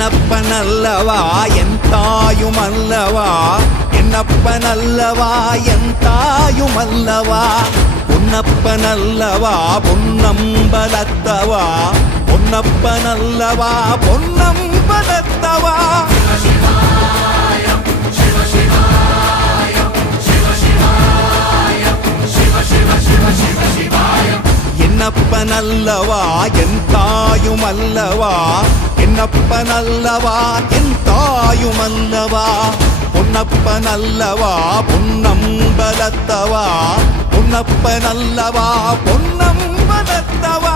என்னப்பனல்லவா என் தாயுமல்லவா என்னப்பனல்லவா என் தாயுமல்லவா பொன்னப்பனல்லவா பொன்னம்பலத்தவா பொன்னப்பனல்லவா பொன்னம்பலத்தவா என்னப்பனல்லவா என் தாயுமல்லவா என்னப்பனல்லவா என் தாயுமல்லவா பொன்னப்பனல்லவா பொன்னம்பலத்தவா பொன்னப்பனல்லவா பொன்னம்பலத்தவா